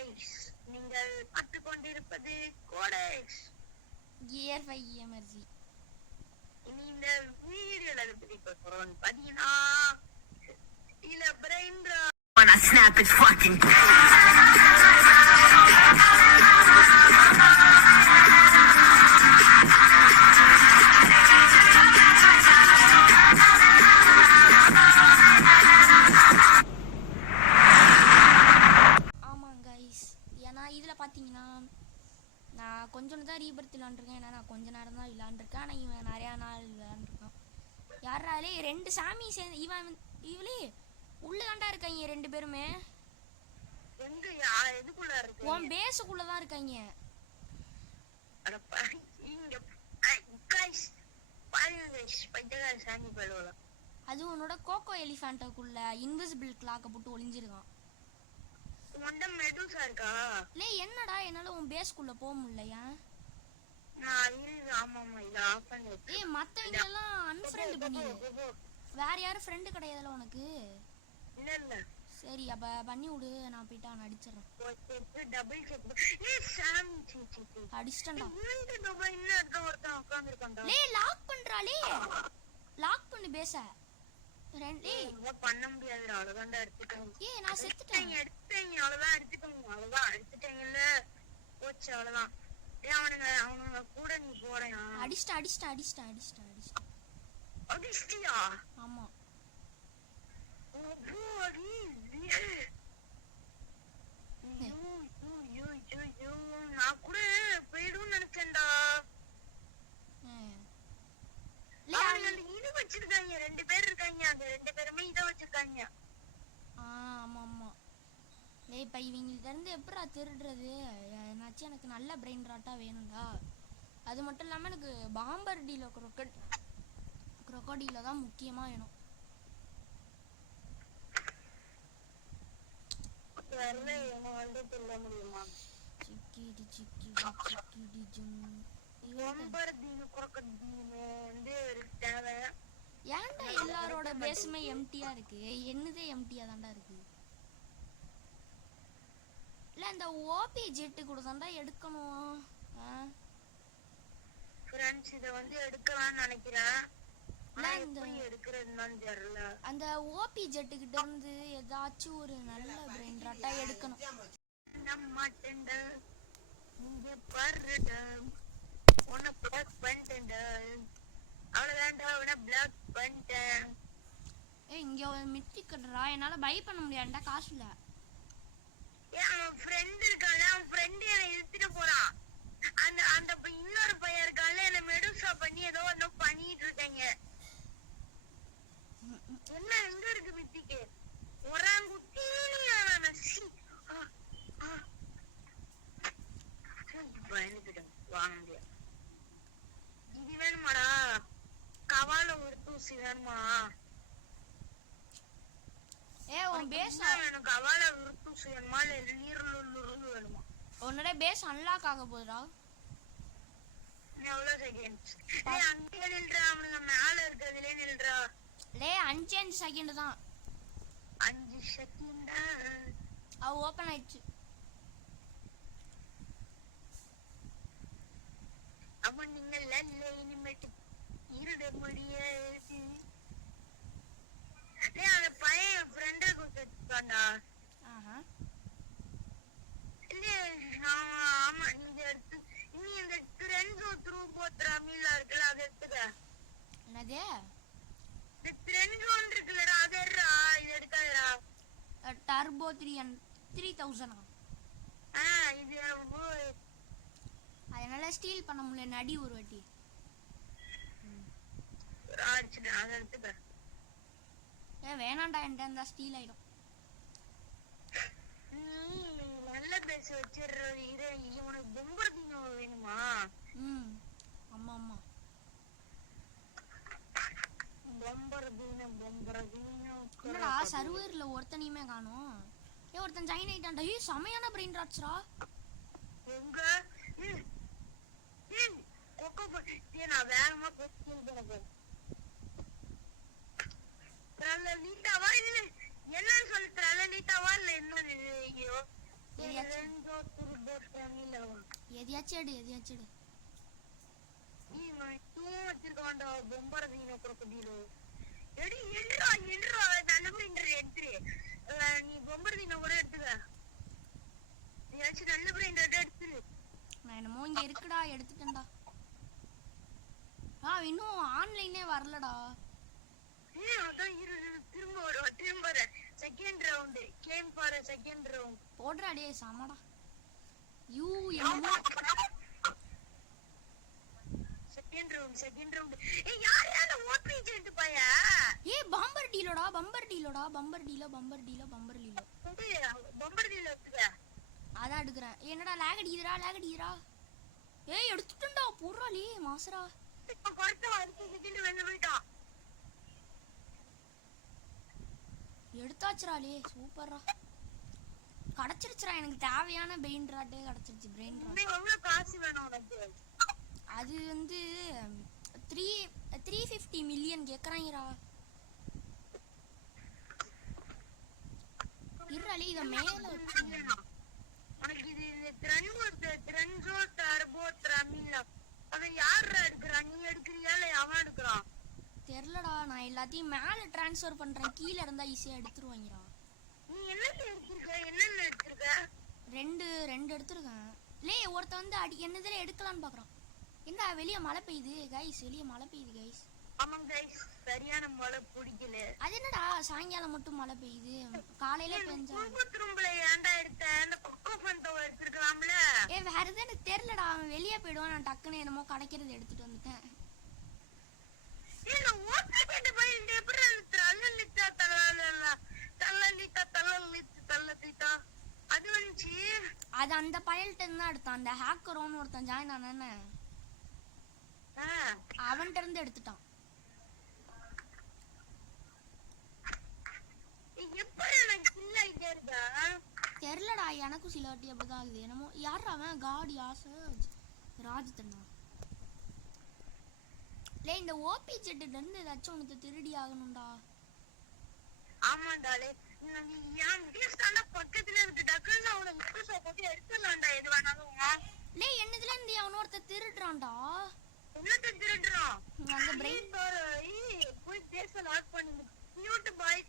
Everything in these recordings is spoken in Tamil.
கைஸ், நீங்கள் பார்த்துக் கொண்டிருப்பது கோடெக்ஸ் கியர் 5 எமர்ஜி. இனி இந்த வீடியோல பத்தி பார்க்கிறோம். பாத்தீங்கன்னா இல்ல brain when I snap it's fucking பார்த்தீங்கன்னா நான் கொஞ்சம் தான் ரீபர்த் விளாண்டுருக்கேன். ஏன்னா நான் கொஞ்ச நேரம் தான் விளாண்டுருக்கேன். ஆனால் இவன் நிறையா நாள் விளாண்டுருக்கான். யாராலே 2 சாமி சேர்ந்து இவளே உள்ள தாண்டா இருக்காங்க 2 பேருமே. உன் பேஸுக்குள்ள தான் இருக்காங்க. அது உன்னோட கோகோ எலிஃபேண்ட்டுக்குள்ள இன்விசிபிள் கிளாக்க போட்டு ஒளிஞ்சிருக்கான். என்னடா என்னால உன் பேஸ்க்குள்ள போக முடியலையா? மத்தவங்க எல்லாம் அன்ஃப்ரெண்ட் பண்ணிடு. வேற யாரும் ஃப்ரெண்ட் கிடையாதுல உனக்கு? சரி அப்ப பண்ணி விடு, நான் போயிட்டு அவனை அடிச்சிடறேன். அடிச்சிட்டேன்டா. லாக் பண்றாளே, லாக் பண்ணு பேச. பண்ண முடியாது, அவ்வளவுதான் எடுத்துட்டேன். நான் செத்துட்டேன். அவ்வளவுதான் எடுத்துட்டேங்கல்ல, போச்சு அவ்வளவுதான். அவனுங்க கூட நீ போறேன். அடிச்சிட்டியா? ஆமா. நான் கூட போயிடும் நினைச்சேன்டா. இது வச்சிருக்காங்க, 2 பேர் இருக்காங்க. அந்த 2 பேருமே இத வச்சிருக்காங்க. ஆமா ஆமா. இப்ப இவங்கள்ட்ட இருந்து எப்படா திருடுறது? என்னாச்சும் எனக்கு நல்ல பிரெயின் ராட்டா வேணும்டா. அது மட்டும் இல்லாம எனக்கு பாம்பர் டீல crocodile தான் முக்கியமா வேணும். ஏன்டா எல்லாரோட பேஸுமே எம்டியா இருக்கு? என்னதே எம்டியா தான்டா இருக்கு. இல்ல இந்த ஓபி ஜெட் கூட தான்டா எடுக்கணும். ஃப்ரெண்ட்ஸ் இத வந்து எடுக்கலாம்னு நினைக்கிறேன். ஆனா எப்படி எடுக்கிறதுன்னு தெரியல. அந்த ஓபி ஜெட் கிட்ட இருந்து ஏதாச்சும் ஒரு நல்ல பிரெயின் ராட்டா எடுக்கணும். நம்ம டெண்ட இங்க பாருடா, உன்னை பிளாக் பண்ணிட்டேன்டா. அவ்வளவுதான்டா, உன்னை பிளாக் பண்ணிட்டேன். இங்க ஒரு மித்தி கட்டுறா, என்னால பை பண்ண முடியாதுடா, காசு இல்ல. அவன் ஃப்ரெண்ட் இருக்கான்ல, அவன் ஃப்ரெண்ட் என்னை இழுத்துட்டு போறான். அந்த இன்னொரு பையன் இருக்கான்ல, என்னை மெடுசா பண்ணி ஏதோ ஒன்னும் பண்ணிட்டு இருக்காங்க. என்ன எங்க இருக்கு மித்திக்கு? ஒராங்குட்டி வாங்க முடியாது. இது வேணுமாடா? கவால ஒரு தூசி வேணுமா? உன் பேஸ் வேணும். கவால ஒரு தூசி வேணுமா இல்ல நீர்லுள்ளு வேணுமா? உன்னோட பேஸ் அன்லாக் ஆக போகுதுடா. எவ்வளவு செகண்ட்ஸ்? அங்கே நில்றா, அவனுங்க மேல இருக்கிறதுலே நில்றா. 5 செகண்ட் தான். 5 செகண்டா? அவ ஓபன் ஆயிடுச்சு. அவன் நீங்கல்ல இனிமேட்டு இருட முடியாது. அந்த பையன் ஃப்ரெண்ட கொடுத்துட்டான்டா. ஆமா, நீங்க எடுத்து நீ இந்த ட்ரெண்ட்ஸ் த்ரூ போத்ரா மீலா இருக்குல்ல, அதை எடுத்துக்க. என்னது? இந்த ட்ரெண்ட்ஸ் ஒன்று இருக்குல்லடா, அது எடுறா. இது எடுக்காதடா. டர்போ 3000. இது அதனால ஸ்டீல் பண்ண முடியல. நடி ஒரு வாட்டி அதை எடுத்துக்க. வேணாண்டா, என்கிட்ட இருந்தா ஸ்டீல் ஆயிடும். நல்ல பேச வச்சிடுறது. உனக்கு பொம்பர் தீனோ வேணுமா? ஆமா ஆமா. என்னடா சர்வர்ல ஒருத்தனையுமே காணோம். ஒருத்தன் ஜாயின் ஆயிட்டான்டா. செமையான பிரெயின் ராட்ஸ்ரா. எங்க நான் வேகமா கொஸ்டின் பண்ண போறேன். என்னன்னு சொல்லி நீட்டாவா இல்ல என்ன? ஐயோ எதையாச்சும் ரெண்டோ துருபோ தமிழோ எதையாச்சும் எடு எதையாச்சும் எடு. நீ தூங்க வச்சிருக்காண்டா பொம்பரதீனோ குறக்கதீனோ எடி எட்ரா எட்ரா நல்ல எடுத்துரு. நீ பொம்பரதீனோ கூட எடுத்துக்க. ஏதாச்சும் நல்ல பிரெண்ட் எடுத்துரு. நான் என்னமோ இங்க இருக்குடா எடுத்துட்டேன்டா. இன்னும் ஆன்லைனே வரலடா. அதான் திரும்ப வரும் திரும்ப வர second round game for second round போடுறா டேய் சமடா. யூ என்னமோ செகண்ட் ரவுண்ட் ஏய் யார் யார ஓபி ஜெட் பையா. பம்பர் டீலோடா பம்பர் டீலோடா பம்பர் டீலோ பம்பர் டீலோ பம்பர் டீலோ பம்பர் டீல எடுத்துக்க. அதான் எடுக்கிறேன். என்னடா லேக் அடிக்குதுடா. எடுத்துட்டேன்டா போடுறாளே மாசரா. எடுத்தாச்சுராலே சூப்பர்ரா. கிடைச்சிருச்சுடா எனக்கு தேவையான பெயின் ராட்டே கிடைச்சிருச்சு. பிரெயின் ராட் எவ்வளவு காசு வேணும் உனக்கு? அது வந்து 350 மில்லியன் கேக்குறாங்கடா. இருறாலே இத மேல வச்சு உனக்கு இது ட்ரென்சோ டர்போ ட்ரமிலா அத யாரா எடுக்கறா? நீ எடுக்கறியா இல்ல அவன் எடுக்கறான்? தெரியலடா. நான் எல்லாத்தையும் மேல ட்ரான்ஸ்ஃபர் பண்றேன். கீழ இருந்தா ஈஸியா எடுத்துருவாங்கடா. நீ என்னென்ன எடுத்துருக்க? ரெண்டு எடுத்துருக்கேன். ஒருத்த வந்து என்னதுல எடுக்கலாம்னு பாக்குறான். என்ன வெளிய மழை பெய்யுது கைஸ். ஆமாங்க கைஸ் சரியான மழை பிடிக்கல. அது என்னடா சாயங்காலம் மட்டும் மழை பெய்யுது. காலையில பெஞ்சா குங்குமத்துல ஏன்டா எடுத்த? அந்த கொக்கோ ஃபன்டோ எடுத்துக்கலாம்ல. வேற எதுவும் எனக்கு தெரியலடா. அவன் வெளியே போயிடுவான். நான் டக்குன்னு என்னமோ கிடைக்கிறது எடுத்துட்டு வந்துட்டேன். அது அந்த பயல்கிட்ட இருந்தா எடுத்தான். அந்த ஹேக்கரோன்னு ஒருத்தன் ஜாயின் ஆனானே அவன்கிட்ட இருந்து எடுத்துட்டான். தெரியலடா எனக்கும் சில வாட்டி அப்படிதான் ஆகுது. என்னமோ யார் அவன் காடி ஆசை ராஜ் தண்ணா. இந்த ஓபி ஜெட்ல இருந்து ஏதாச்சும் உனக்கு திருடி ஆகணும்டா. ஆமாண்டாலே பக்கத்துல இருக்கு. டக்குன்னு அவனை போட்டு எடுத்துடலாம்டா. எது வேணாலும் என்னதுல இருந்து அவனொருத்த திருடுறான்டா. என்னத்த திருடுறான்? அந்த பிரெயின் போய் பேச லாக் பண்ணு. மியூட் பாய்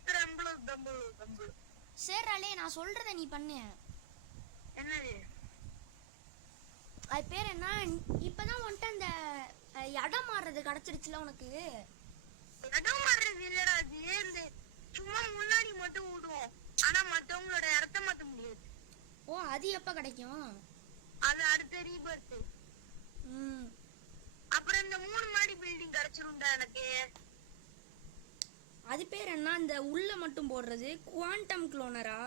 தம்பு சரிலே நான் சொல்றத நீ பண்ணு. என்னது அது பேர் என்ன? இப்பதான் வந்துட்டு அந்த இடம் மாறுறது கிடைச்சிருச்சுல உனக்கு. இடம் மாறுறது இல்லடா. அது இந்த சும்மா முன்னாடி மட்டும் விடுவோம். ஆனா மத்தவங்களோட இடத்த மாத்த முடியாது. அது எப்ப கிடைக்கும்? அது அடுத்த ரீபர்த். அப்புறம் இந்த 3 மாடி பில்டிங் கிடைச்சிரும்டா எனக்கு. அது பேர் என்ன? அந்த உள்ள மட்டும் போடுறது குவாண்டம் க்ளோனரா?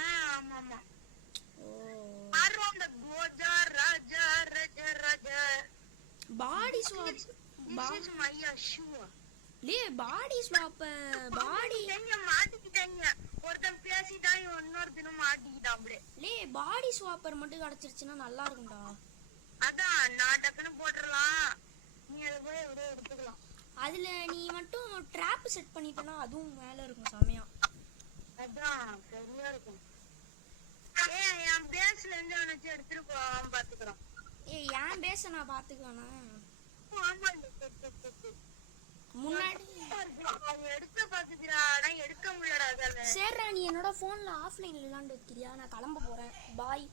ஆமா. அரௌண்ட் கோஜா ராஜா ராஜா body swap. This is my shoe. Body swap body மாட்டிக்கிட்டாங்க. ஒருத்தன் பேசிட்டான் இன்னொருத்தனும் மாட்டிக்கிட்டான். அப்படியே பாடி ஸ்வாப்பர் மட்டும் கிடைச்சிருச்சுன்னா நல்லா இருக்கும்டா. அதான் நான் டக்குன்னு போட்டுறலாம். நீ அதை போய் எப்படியே எடுத்துக்கலாம். அதுல நீ மட்டும் ட்ராப் செட் பண்ணிட்டனா அதுவும் மேல இருக்கும் செமையா. அதான் சரியா இருக்கும். என் பேஸ்ல இருந்து அவனச்சு எடுத்துட்டு போவான் பாத்துக்கிறோம். என் பேஸ நான் பாத்துக்குவேனா? ஆமா முன்னாடி எடுக்க பாத்துக்கிறா. ஆனா எடுக்க முடியலடா. சரிடா நீ என்னோட போன்ல ஆஃப்லைன்ல விளையாண்டு வைக்கிறியா? நான் கிளம்ப போறேன். பாய்.